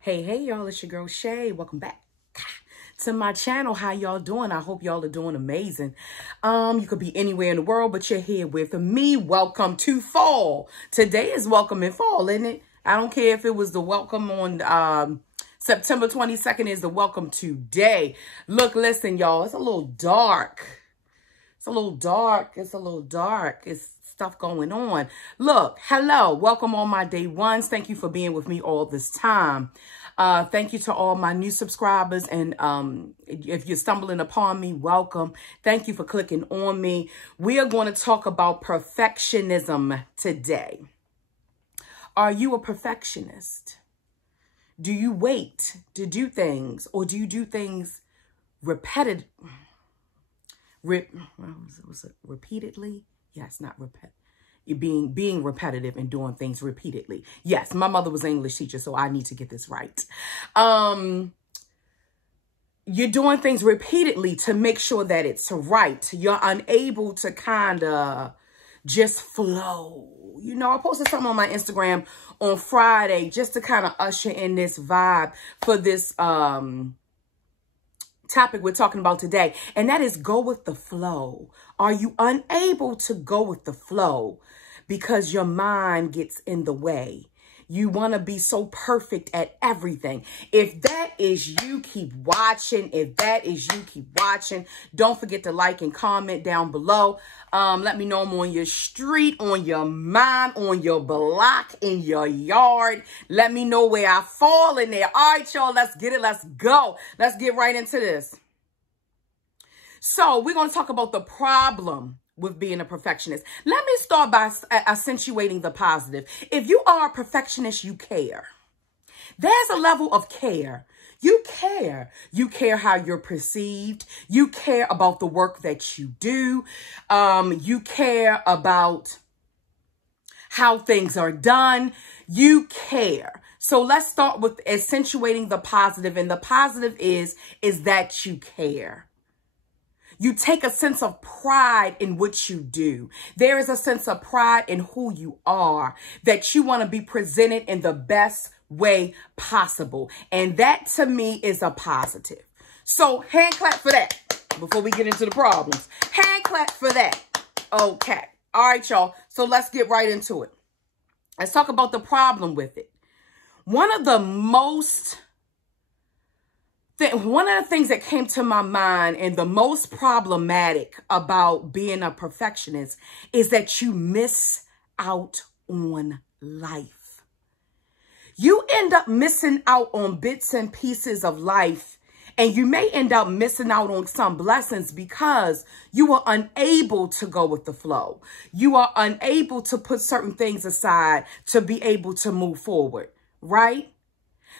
Hey, y'all, it's your girl Shay. Welcome back to my channel. How y'all doing? I hope y'all are doing amazing. You could be anywhere in the world, but you're here with me. Welcome to fall. Today is welcome in fall, isn't it? I don't care if it was the welcome on September 22nd is the welcome today. Look, listen, y'all, it's a little dark. It's a little dark. It's stuff going on. Look, hello, welcome on my day ones. Thank you for being with me all this time. Thank you to all my new subscribers. And if you're stumbling upon me, welcome. Thank you for clicking on me. We are going to talk about perfectionism today. Are you a perfectionist? Do you wait to do things, or do you do things repeatedly? Yes, not repeat. Being repetitive and doing things repeatedly. Yes, my mother was an English teacher, so I need to get this right. You're doing things repeatedly to make sure that it's right. You're unable to kind of just flow. You know, I posted something on my Instagram on Friday just to kind of usher in this vibe for this topic we're talking about today, and that is go with the flow. Are you unable to go with the flow because your mind gets in the way? You want to be so perfect at everything. If that is you, keep watching. If that is you, keep watching. Don't forget to like and comment down below. Let me know I'm on your street, on your mind, on your block, in your yard. Let me know where I fall in there. All right, y'all, let's get it. Let's go. Let's get right into this. So we're going to talk about the problem with being a perfectionist. Let me start by accentuating the positive. If you are a perfectionist, you care. There's a level of care. You care. You care how you're perceived. You care about the work that you do. You care about how things are done. You care. So let's start with accentuating the positive. And the positive is that you care. You take a sense of pride in what you do. There is a sense of pride in who you are, that you want to be presented in the best way possible. And that to me is a positive. So hand clap for that before we get into the problems. Hand clap for that. Okay. All right, y'all. So let's get right into it. Let's talk about the problem with it. One of the things that came to my mind and the most problematic about being a perfectionist is that you miss out on life. You end up missing out on bits and pieces of life, and you may end up missing out on some blessings because you are unable to go with the flow. You are unable to put certain things aside to be able to move forward, right?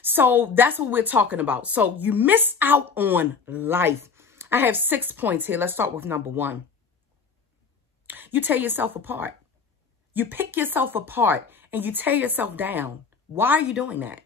So that's what we're talking about. So you miss out on life. I have 6 points here. Let's start with number 1. You tear yourself apart. You pick yourself apart and you tear yourself down. Why are you doing that?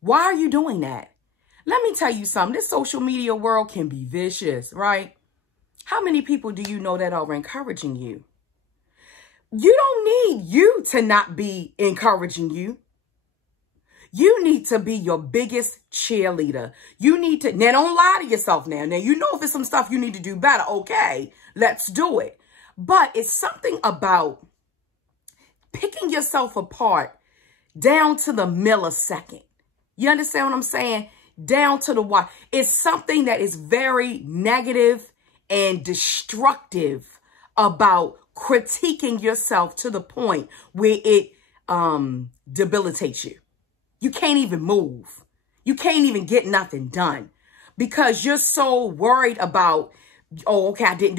Why are you doing that? Let me tell you something. This social media world can be vicious, right? How many people do you know that are encouraging you? You don't need you to not be encouraging you. You need to be your biggest cheerleader. You need to, now don't lie to yourself now. Now, you know if there's some stuff you need to do better, okay, let's do it. But it's something about picking yourself apart down to the millisecond. You understand what I'm saying? Down to the why. It's something that is very negative and destructive about critiquing yourself to the point where it debilitates you. You can't even move. You can't even get nothing done because you're so worried about, oh, okay, I didn't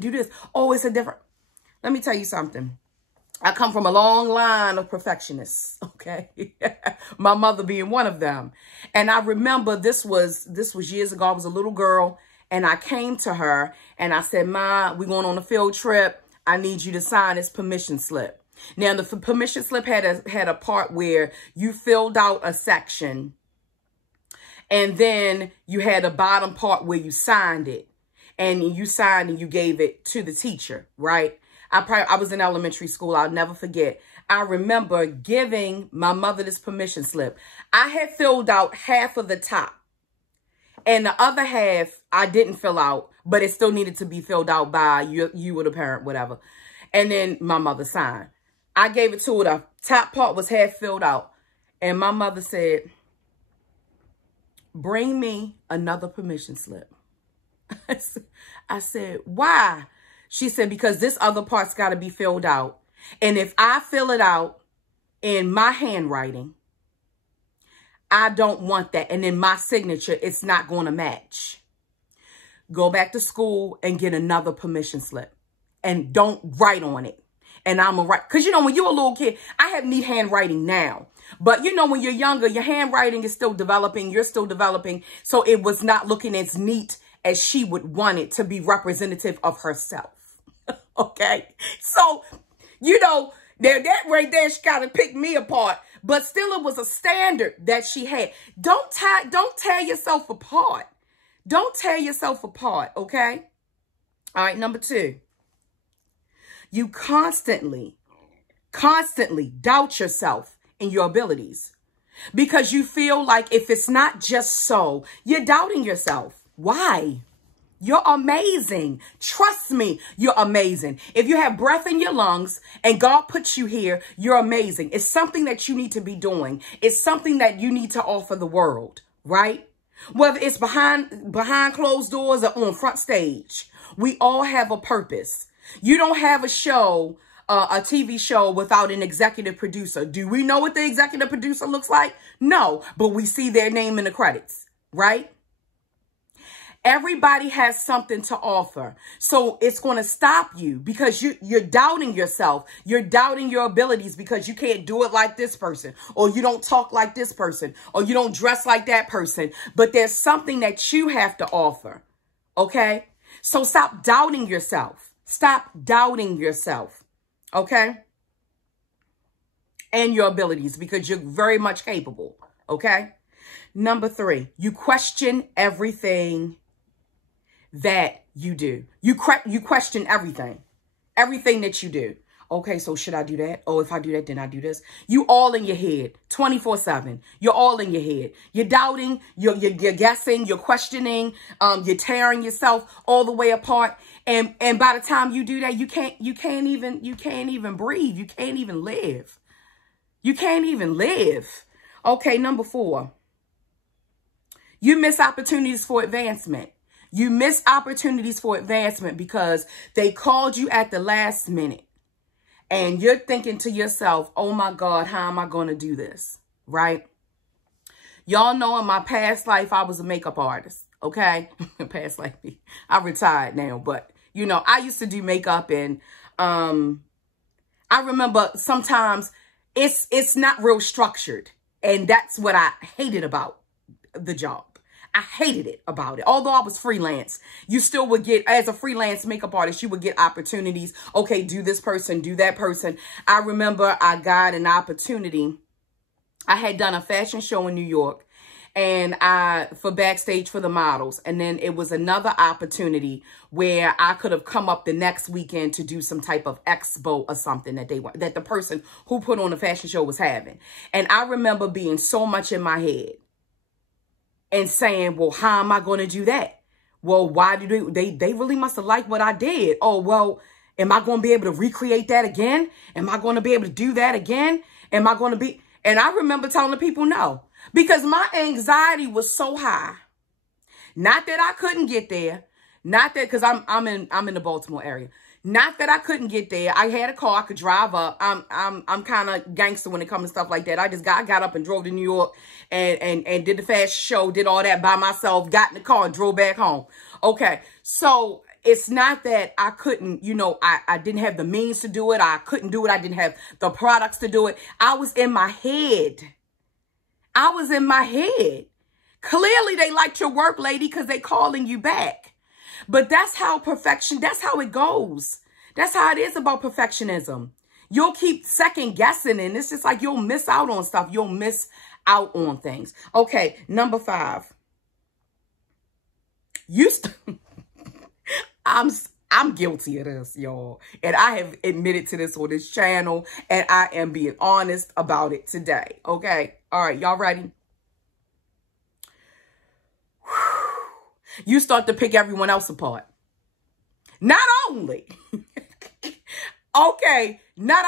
do this. Oh, it's a different. Let me tell you something. I come from a long line of perfectionists, okay? My mother being one of them. And I remember this was years ago. I was a little girl and I came to her and I said, Ma, we're going on a field trip. I need you to sign this permission slip. Now, the permission slip had a part where you filled out a section and then you had a bottom part where you signed it and you signed and you gave it to the teacher, right? I was in elementary school. I'll never forget. I remember giving my mother this permission slip. I had filled out half of the top, and the other half I didn't fill out, but it still needed to be filled out by you or the parent, whatever. And then my mother signed. I gave it to her. The top part was half filled out. And my mother said, bring me another permission slip. I said, why? She said, because this other part's got to be filled out. And if I fill it out in my handwriting, I don't want that. And in my signature, it's not going to match. Go back to school and get another permission slip. And don't write on it. And I'm going to write. Because, you know, when you're a little kid, I have neat handwriting now. But, you know, when you're younger, your handwriting is still developing. You're still developing. So it was not looking as neat as she would want it to be representative of herself. Okay. So, you know, that right there, she got to pick me apart. But still, it was a standard that she had. Don't tear yourself apart. Don't tear yourself apart, okay? All right, number 2. You constantly doubt yourself and your abilities because you feel like if it's not just so, you're doubting yourself. Why? You're amazing. Trust me, you're amazing. If you have breath in your lungs and God puts you here, you're amazing. It's something that you need to be doing. It's something that you need to offer the world, right? Whether it's behind closed doors or on front stage, we all have a purpose. You don't have a show, a TV show without an executive producer. Do we know what the executive producer looks like? No, but we see their name in the credits, right? Everybody has something to offer. So it's going to stop you because you're doubting yourself. You're doubting your abilities because you can't do it like this person, or you don't talk like this person, or you don't dress like that person. But there's something that you have to offer. Okay? So stop doubting yourself. Stop doubting yourself. Okay? And your abilities because you're very much capable. Okay? Number 3, you question everything that you do. You question everything that you do. Okay, so should I do that? Oh, if I do that, then I do this. You all in your head 24/7. You're all in your head. You're doubting, you're guessing, you're questioning, you're tearing yourself all the way apart. And by the time you do that, you can't even breathe. You can't even live. You can't even live. Okay, number 4. You miss opportunities for advancement. You miss opportunities for advancement because they called you at the last minute. And you're thinking to yourself, oh my God, how am I going to do this? Right? Y'all know in my past life, I was a makeup artist. Okay? Past life, I retired now. But, you know, I used to do makeup. And I remember sometimes it's not real structured. And that's what I hated about the job. I hated it about it. Although I was freelance, you still would get, as a freelance makeup artist, you would get opportunities. Okay, do this person, do that person. I remember I got an opportunity. I had done a fashion show in New York and for backstage for the models. And then it was another opportunity where I could have come up the next weekend to do some type of expo or something that that the person who put on the fashion show was having. And I remember being so much in my head. And saying, well, how am I going to do that? Well, why do they really must have liked what I did. Oh, well, am I going to be able to recreate that again? Am I going to be able to do that again? Am I going to be? And I remember telling the people no, because my anxiety was so high. Not that I couldn't get there. Not that, because I'm in the Baltimore area. Not that I couldn't get there. I had a car. I could drive up. I'm kind of gangster when it comes to stuff like that. I got up and drove to New York and did the fashion show, did all that by myself, got in the car and drove back home. Okay. So it's not that I couldn't, you know, I didn't have the means to do it. I couldn't do it. I didn't have the products to do it. I was in my head. I was in my head. Clearly they liked your work, lady, because they calling you back. But that's how that's how it goes. That's how it is about perfectionism. You'll keep second guessing and it's just like you'll miss out on stuff. You'll miss out on things. Okay, number 5. I'm guilty of this, y'all. And I have admitted to this on this channel. And I am being honest about it today. Okay? All right. Y'all ready? You start to pick everyone else apart. Not only. Okay. Not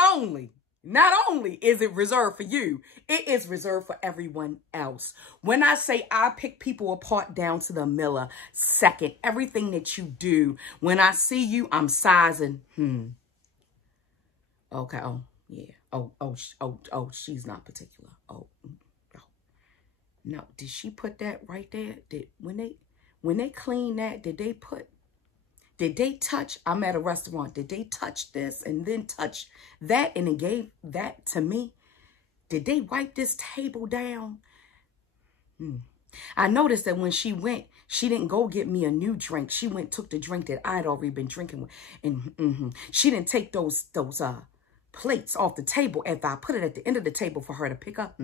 only is it reserved for you, it is reserved for everyone else. When I say I pick people apart down to the millisecond, everything that you do, when I see you, I'm sizing. Okay. Oh, yeah. Oh, she's not particular. Oh, no. Did she put that right there? When they clean that, did they touch, I'm at a restaurant, did they touch this and then touch that and then gave that to me? Did they wipe this table down? I noticed that when she went, she didn't go get me a new drink. She went, took the drink that I'd already been drinking. And she didn't take those plates off the table after I put it at the end of the table for her to pick up.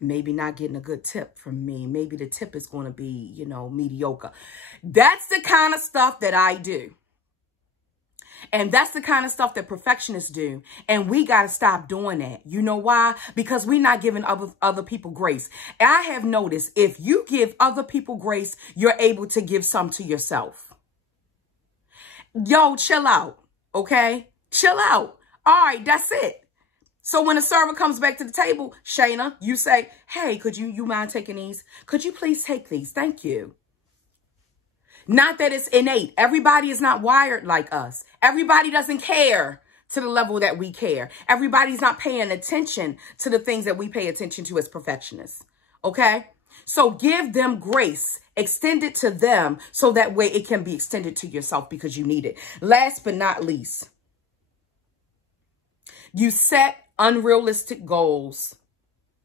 Maybe not getting a good tip from me. Maybe the tip is going to be, mediocre. That's the kind of stuff that I do. And that's the kind of stuff that perfectionists do. And we got to stop doing that. You know why? Because we're not giving other people grace. And I have noticed if you give other people grace, you're able to give some to yourself. Yo, chill out. Okay? Chill out. All right, that's it. So when a server comes back to the table, Shayna, you say, hey, could you mind taking these? Could you please take these? Thank you. Not that it's innate. Everybody is not wired like us. Everybody doesn't care to the level that we care. Everybody's not paying attention to the things that we pay attention to as perfectionists. Okay? So give them grace. Extend it to them so that way it can be extended to yourself because you need it. Last but not least, you set unrealistic goals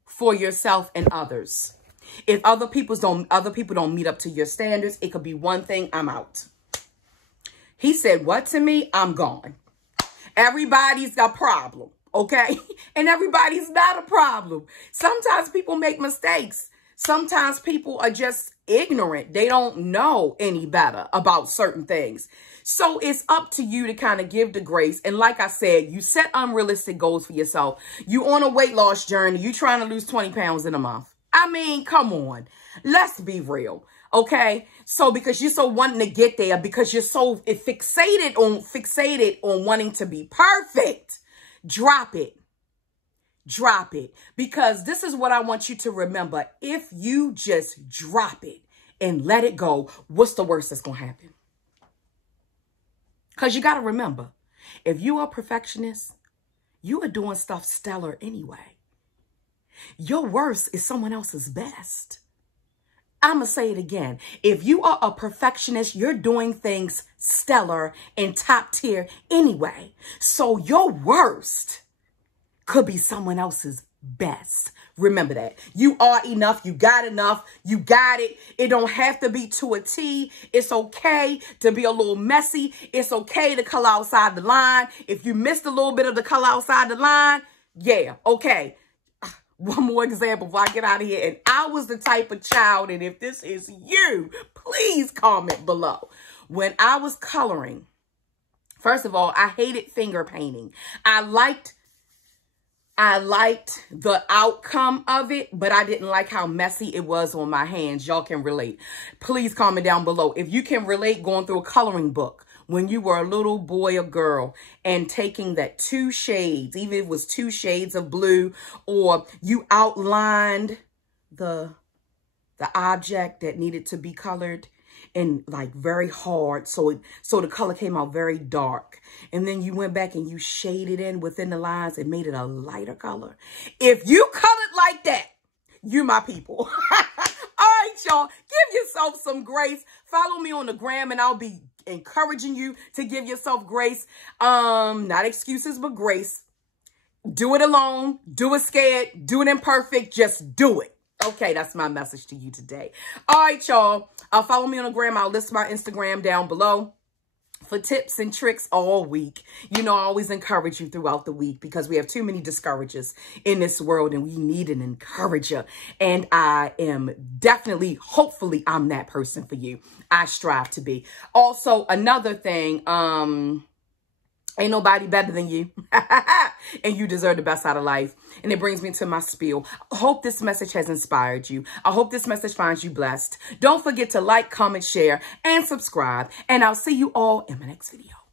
for yourself and others. If other people don't meet up to your standards, it could be one thing, I'm out. He said what to me? I'm gone. Everybody's got a problem, okay? And everybody's not a problem. Sometimes people make mistakes. Sometimes people are just ignorant. They don't know any better about certain things. So it's up to you to kind of give the grace. And like I said, you set unrealistic goals for yourself. You on a weight loss journey. You trying to lose 20 pounds in a month. I mean, come on. Let's be real. Okay. So because you're so wanting to get there, because you're so fixated on wanting to be perfect, drop it. Drop it. Because this is what I want you to remember. If you just drop it and let it go, what's the worst that's going to happen? Because you got to remember, if you are a perfectionist, you are doing stuff stellar anyway. Your worst is someone else's best. I'm going to say it again. If you are a perfectionist, you're doing things stellar and top tier anyway. So your worst could be someone else's best. Remember that. You are enough. You got enough. You got it. It don't have to be to a T. It's okay to be a little messy. It's okay to color outside the line. If you missed a little bit of the color outside the line, yeah, okay. One more example before I get out of here. And I was the type of child, and if this is you, please comment below. When I was coloring, first of all, I hated finger painting. I liked the outcome of it, but I didn't like how messy it was on my hands. Y'all can relate. Please comment down below if you can relate going through a coloring book when you were a little boy or girl and taking that 2 shades, even if it was 2 shades of blue, or you outlined the object that needed to be colored and like very hard, so the color came out very dark, and then you went back and you shaded in within the lines and made it a lighter color. If you colored like that, you my people. All right, y'all, give yourself some grace. Follow me on the gram and I'll be encouraging you to give yourself grace. Not excuses, but grace. Do it alone, do it scared, do it imperfect, just do it. Okay, that's my message to you today. All right, y'all. Follow me on the gram. I'll list my Instagram down below. for tips and tricks all week. You know, I always encourage you throughout the week because we have too many discouragers in this world and we need an encourager. And I am definitely, hopefully, I'm that person for you. I strive to be. Also, another thing, ain't nobody better than you. And you deserve the best out of life. And it brings me to my spiel. I hope this message has inspired you. I hope this message finds you blessed. Don't forget to like, comment, share, and subscribe. And I'll see you all in my next video.